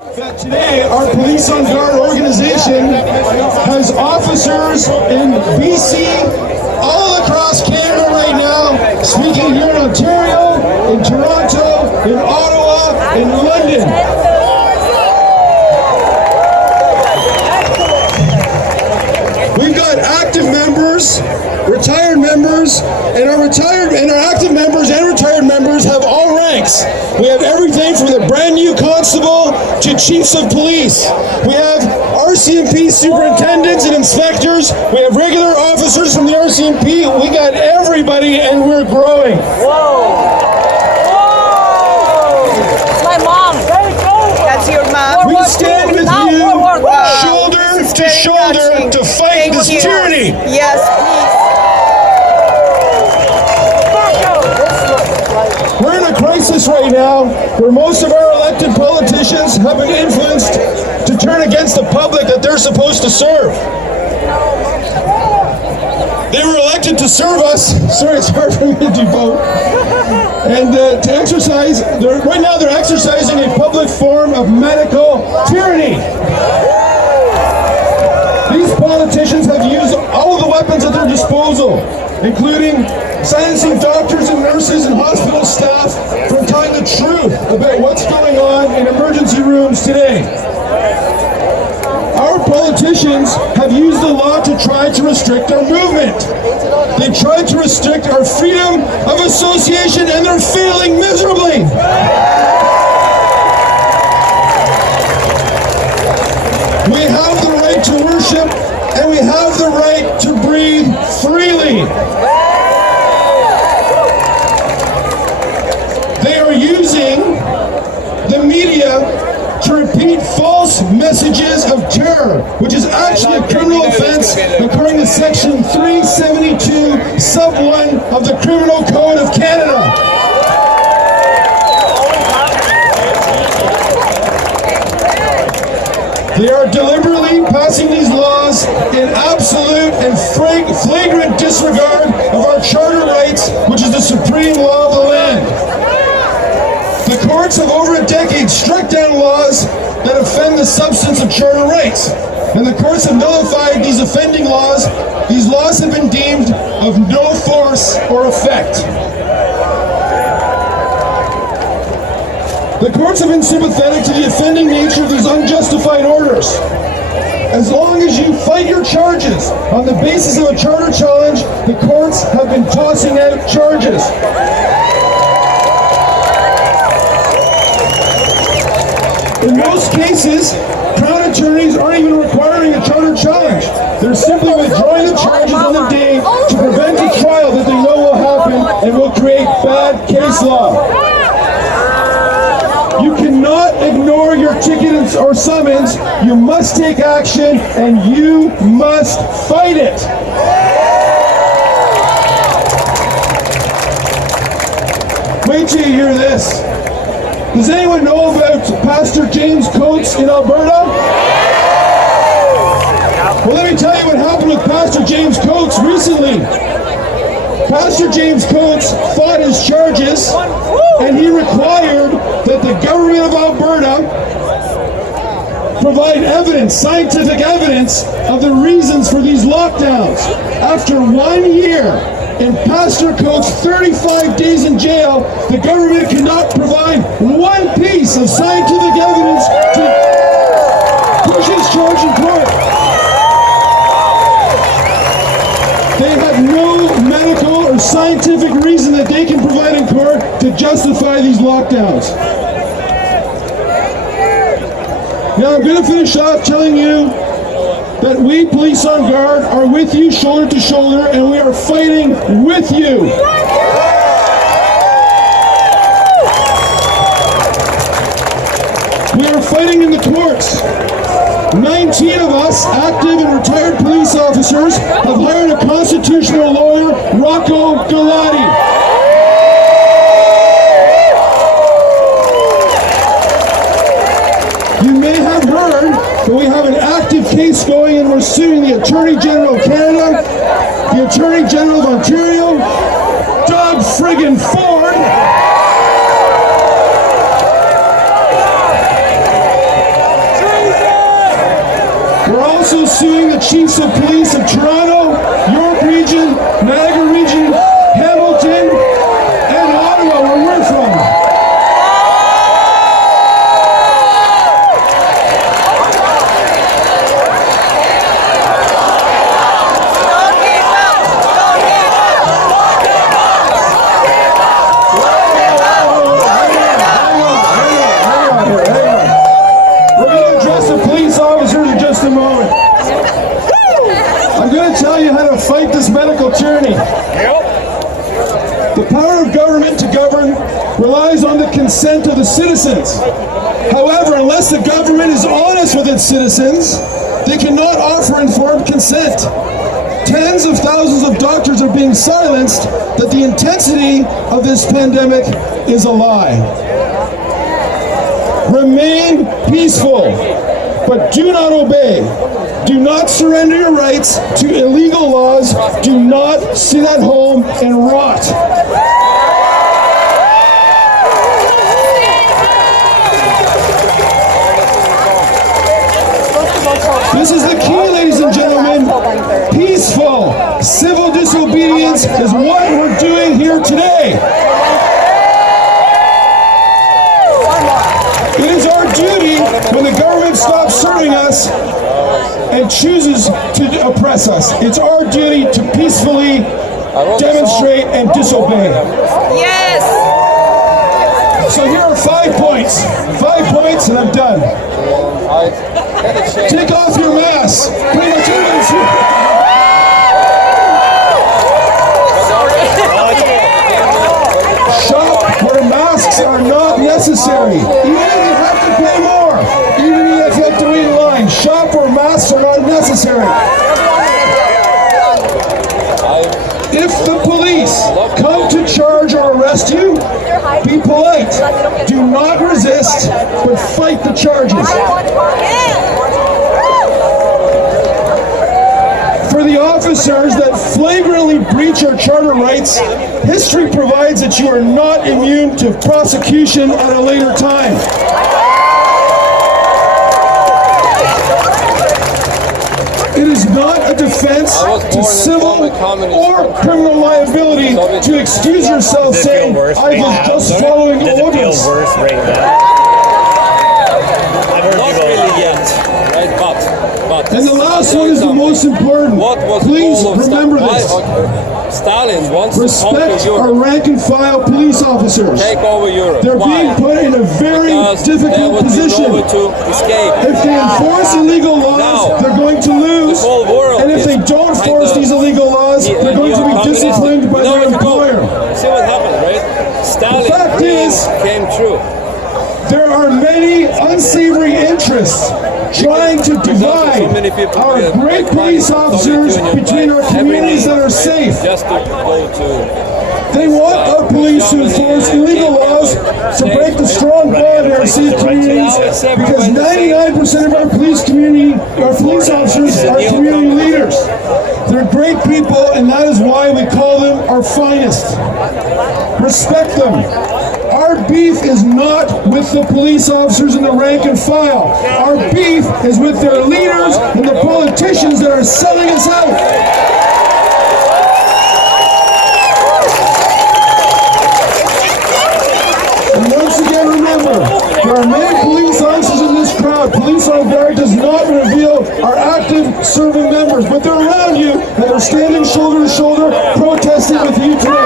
That today our Police on Guard organization has officers in BC, all across Canada right now, speaking here in Ontario, in Toronto, in Ottawa, in London. We've got active members, retired members, and our active members and retired members have all ranks. We have everything from the brand new constable to chiefs of police. We have RCMP superintendents and inspectors. We have regular officers from the RCMP. We got everybody, and we're growing. Whoa! My mom. That's your mom. We stand with you, shoulder to shoulder, to fight this tyranny. Yes, please. We're in a crisis right now where most of our elected politicians have been influenced to turn against the public that they're supposed to serve. They were elected to serve us. Sorry, it's hard for me to do both. And to exercise, right now they're exercising a public form of medical tyranny. These politicians have used all of the weapons at their disposal, including silencing doctors and nurses and hospital staff from telling the truth about what's going on in emergency rooms today. Our politicians have used the law to try to restrict our movement. They tried to restrict our freedom of association, and they're failing miserably. We have the right to worship, and we have the right to breathe freely. They are using the media to repeat false messages of terror, which is actually a criminal offense according to Section 372, Sub 1 of the Criminal Code of Canada. They are deliberately passing these laws in absolute and flagrant disregard of our charter rights, which is the supreme law of the land. The courts have over a decade struck down laws that offend the substance of charter rights, and the courts have nullified these offending laws. These laws have been deemed of no force or effect. The courts have been sympathetic to the offending nature of these unjustified orders. As long as you fight your charges on the basis of a charter challenge, the courts have been tossing out charges. In most cases, Crown attorneys aren't even requiring a charter challenge. They're simply withdrawing the charges on the day to prevent a trial that they know will happen and will create bad case law. You cannot ignore your ticket or summons. You must take action, and you must fight it. Wait till you hear this. Does anyone know about Pastor James Coates in Alberta? Well, let me tell you what happened with Pastor James Coates recently. Pastor James Coates fought his charges, and he required that the government of Alberta provide evidence, scientific evidence, of the reasons for these lockdowns. After 1 year, in Pastor Coates' 35 days in jail, the government cannot provide one piece of scientific evidence to push his charge in court. They have no medical or scientific reason that they can provide in court to justify these lockdowns. Now I'm going to finish off telling you that we, Police on Guard, are with you shoulder to shoulder, and we are fighting with you. We are fighting in the courts. 19 of us, active and retired police officers, have hired a constitutional lawyer, Rocco Galatti. You may have heard that we have an active case going, and we're suing the Attorney General of Canada, the Attorney General of Ontario, Doug friggin' Ford, also suing the chiefs of police of Toronto, York Region, Niagara Region, Hamilton, and Ottawa, where we're from. Fight this medical tyranny. The power of government to govern relies on the consent of the citizens. However, unless the government is honest with its citizens, they cannot offer informed consent. Tens of thousands of doctors are being silenced that the intensity of this pandemic is a lie. Remain peaceful, but do not obey. Do not surrender your rights to illegal laws. Do not sit at home and rot. This is the key, ladies and gentlemen. Peaceful civil disobedience is what we're doing here today. It is our duty when the government stops serving us and chooses to oppress us. It's our duty to peacefully demonstrate and disobey. Yes! So here are 5 points. 5 points and I'm done. Take off your mask. Pretty much everyone's here. Shop where masks are not necessary. Even if you have to pay more. Even if you have to wait in line. Shop where masks are not necessary. If the police come to charge or arrest you, be polite. Do not resist, but fight the charges. For the officers that flagrantly breach our charter rights, history provides that you are not immune to prosecution at a later time. It is not a defense to civil or criminal liability to excuse yourself saying, I was just following orders. Does it feel worse right now? I've heard Not people really yet, right? But And the last one is the most important. Please remember this. Stalin wants to Respect conquer our Europe. rank and file police officers. Take over Europe. They're Why? being put in a very Because difficult there would position. be nowhere to escape. If they enforce illegal laws, Now, they're going to lose. the whole world And if they is don't kind enforce of these illegal laws, they're going to be disciplined by their employer. See what happened, right? Stalin fact is- came true. There are many unsavory interests trying to divide our great police officers between our communities that are safe. Just to go to They want our police to enforce illegal laws to break the strong bond in our safe communities because 99% of our police officers are community leaders. They're great people and that is why we call them our finest. Respect them. Our beef is not with the police officers in the rank and file. Our beef is with their leaders and the politicians that are selling us out. And once again, remember, there are many police officers in this crowd. Police on guard does not reveal our active serving members, but they're around you and they're standing shoulder to shoulder protesting with you today.